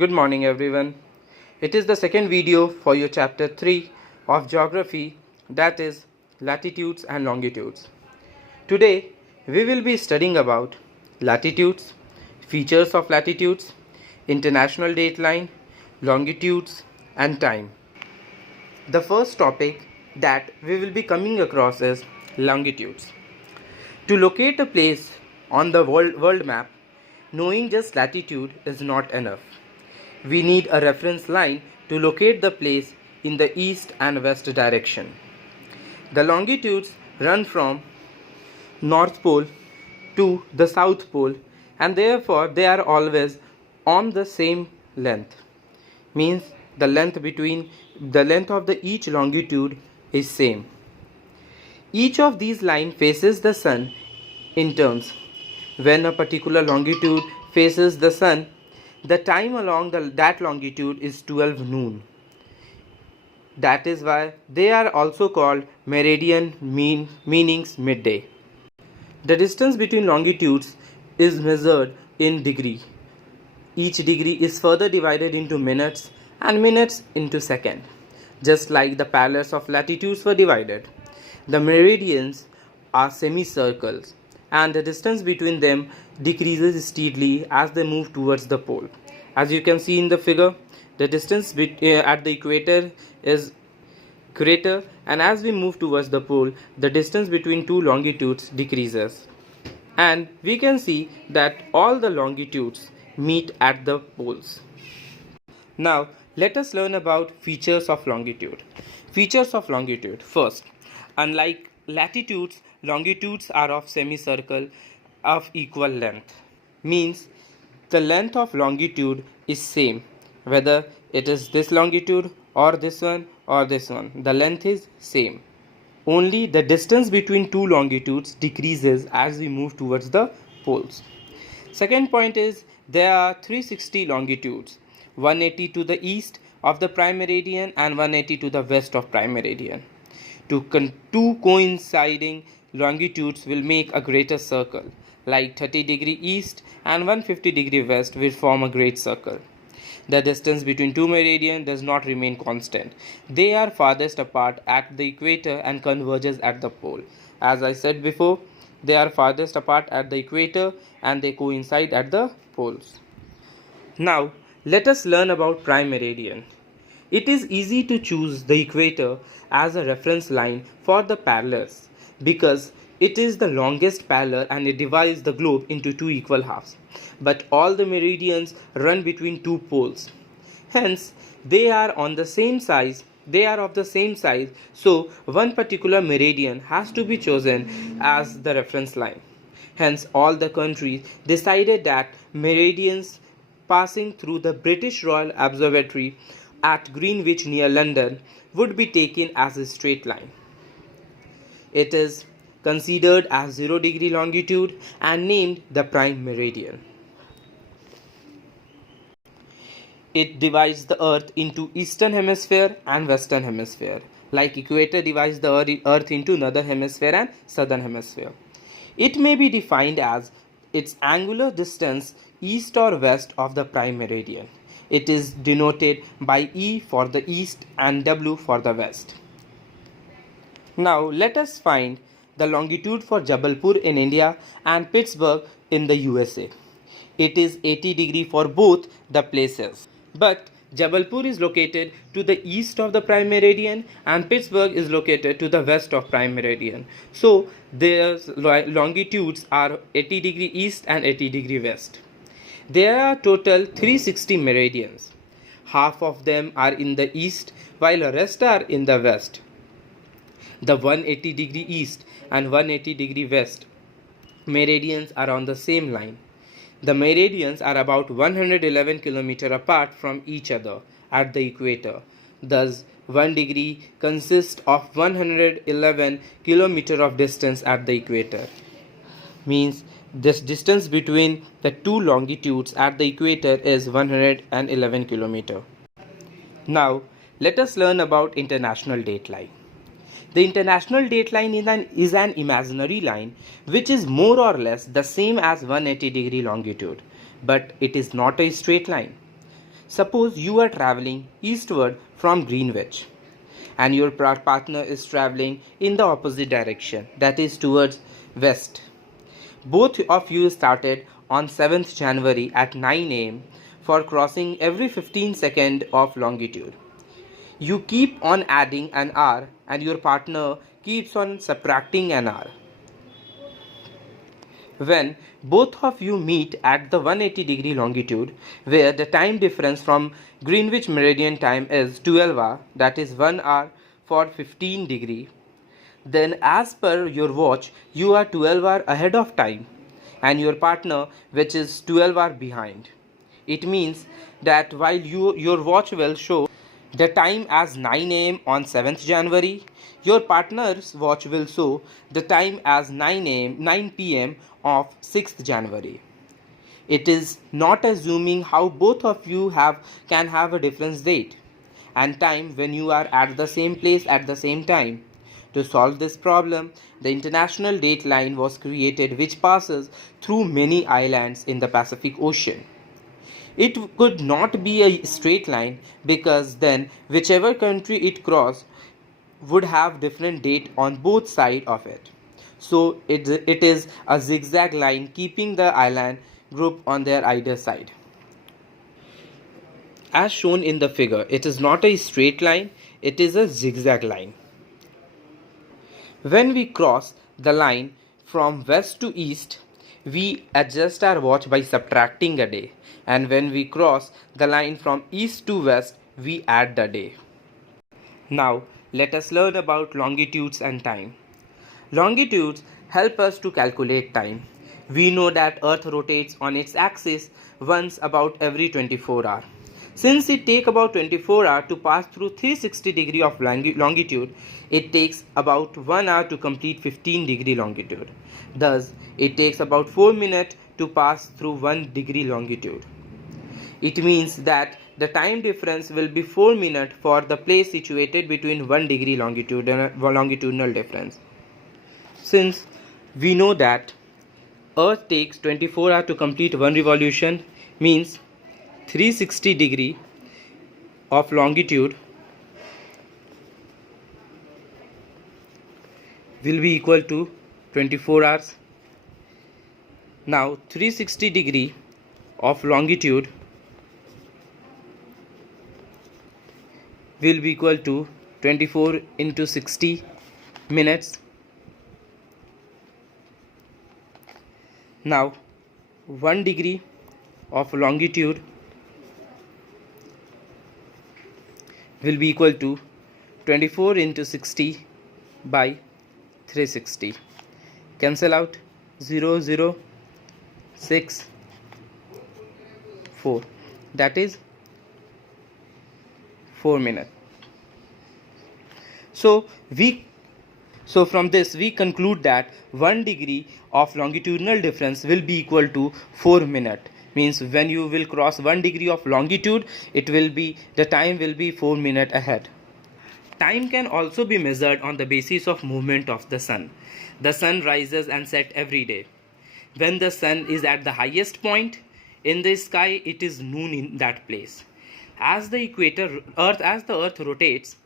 Good morning everyone. It is the second video for your chapter 3 of geography, that is latitudes and longitudes. Today we will be studying about latitudes, features of latitudes, international dateline, longitudes and time. The first topic that we will be coming across is longitudes. To locate a place on the world map, knowing just latitude is not enough. We need a reference line to locate the place in the east and west direction. The longitudes run from North Pole to the South Pole, and therefore they are always on the same length. Means the length of the each longitude is same. Each of these lines faces the sun in turns. When a particular longitude faces the sun, the time along that longitude is 12 noon. That is why they are also called meridian, meanings midday. The distance between longitudes is measured in degree. Each degree is further divided into minutes and minutes into second, just like the parallels of latitudes were divided. The meridians are semicircles, and the distance between them decreases steadily as they move towards the pole. As you can see in the figure, the distance at the equator is greater, and as we move towards the pole, the distance between two longitudes decreases. And we can see that all the longitudes meet at the poles. Now, let us learn about features of longitude. Features of longitude. First, unlike latitudes, longitudes are of semicircle of equal length. Means the length of longitude is same, whether it is this longitude or this one or this one. The length is same. Only the distance between two longitudes decreases as we move towards the poles. Second point is there are 360 longitudes, 180 to the east of the prime meridian and 180 to the west of prime meridian. Two coinciding longitudes will make a greater circle, like 30 degree east and 150 degree west will form a great circle. The distance between two meridians does not remain constant. They are farthest apart at the equator and converges at the pole. As I said before, they are farthest apart at the equator and they coincide at the poles. Now, let us learn about prime meridian. It is easy to choose the equator as a reference line for the parallels because it is the longest parallel and it divides the globe into two equal halves. But all the meridians run between two poles. Hence, they are of the same size, so one particular meridian has to be chosen as the reference line. Hence, all the countries decided that meridians passing through the British Royal Observatory at Greenwich near London would be taken as a straight line. It is considered as 0 degree longitude and named the prime meridian. It divides the earth into eastern hemisphere and western hemisphere, like equator divides the earth into northern hemisphere and southern hemisphere. It may be defined as its angular distance east or west of the prime meridian. It is denoted by E for the east and W for the west. Now let us find the longitude for Jabalpur in India and Pittsburgh in the USA. It is 80 degree for both the places. But Jabalpur is located to the east of the prime meridian and Pittsburgh is located to the west of prime meridian. So their longitudes are 80 degree east and 80 degree west. There are total 360 meridians. Half of them are in the east while the rest are in the west. The 180 degree east and 180 degree west meridians are on the same line. The meridians are about 111 km apart from each other at the equator. Thus, 1 degree consists of 111 km of distance at the equator. Means this distance between the two longitudes at the equator is 111 km. Now, let us learn about international dateline. The international dateline is an imaginary line which is more or less the same as 180 degree longitude, but it is not a straight line. Suppose you are traveling eastward from Greenwich and your partner is traveling in the opposite direction, that is towards west. Both of you started on 7th January at 9 am for crossing every 15 seconds of longitude. You keep on adding an hour and your partner keeps on subtracting an hour. When both of you meet at the 180-degree longitude, where the time difference from Greenwich Meridian time is 12 hour, that is 1 hour for 15 degree, then as per your watch, you are 12 hour ahead of time and your partner which is 12 hour behind. It means that while your watch will show the time as 9 am on 7th January, your partner's watch will show the time as 9 pm of 6th January. It is not assuming how both of you can have a different date and time when you are at the same place at the same time. To solve this problem, the International Date Line was created, which passes through many islands in the Pacific Ocean. It could not be a straight line because then whichever country it crossed would have different date on both sides of it. So it is a zigzag line keeping the island group on their either side. As shown in the figure, it is not a straight line, it is a zigzag line. When we cross the line from west to east, we adjust our watch by subtracting a day, and when we cross the line from east to west, we add the day. Now, let us learn about longitudes and time. Longitudes help us to calculate time. We know that Earth rotates on its axis once about every 24 hours. Since it takes about 24 hours to pass through 360 degree of longitude, it takes about 1 hour to complete 15 degree longitude. Thus, it takes about 4 minutes to pass through 1 degree longitude. It means that the time difference will be 4 minutes for the place situated between 1 degree longitudinal difference. Since we know that Earth takes 24 hours to complete one revolution, means 360 degree of longitude will be equal to 24 hours. Now 360 degree of longitude will be equal to 24 into 60 minutes. Now 1 degree of longitude will be equal to 24 into 60 by 360. Cancel out 0, 0, 6, 4. That is 4 minutes. So from this we conclude that 1 degree of longitudinal difference will be equal to 4 minutes. Means when you will cross 1 degree of longitude, the time will be 4 minutes ahead. Time can also be measured on the basis of movement of the sun. The sun rises and sets every day. When the sun is at the highest point in the sky, it is noon in that place. As the earth rotates,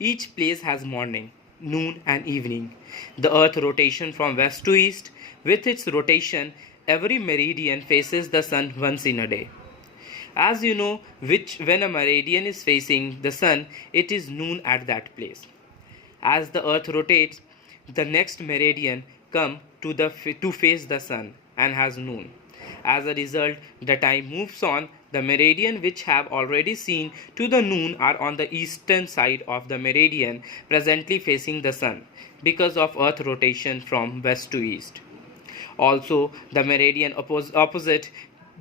each place has morning, noon and evening. The earth rotation from west to east. With its rotation, every meridian faces the sun once in a day. As you know, when a meridian is facing the sun, it is noon at that place. As the earth rotates, the next meridian come to face the sun and has noon. As a result, the time moves on. The meridian which have already seen to the noon are on the eastern side of the meridian presently facing the sun because of earth rotation from west to east. Also, the meridian opposite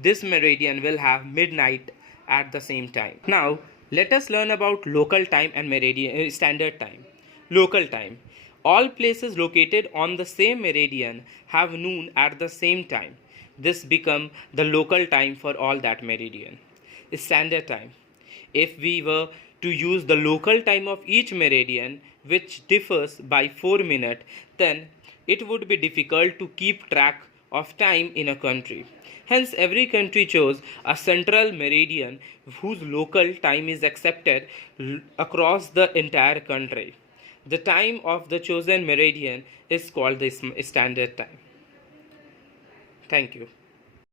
this meridian will have midnight at the same time. Now, let us learn about local time and standard time. Local time. All places located on the same meridian have noon at the same time. This becomes the local time for all that meridian. Standard time. If we were to use the local time of each meridian, which differs by 4 minutes, then it would be difficult to keep track of time in a country. Hence, every country chose a central meridian whose local time is accepted across the entire country. The time of the chosen meridian is called the standard time. Thank you.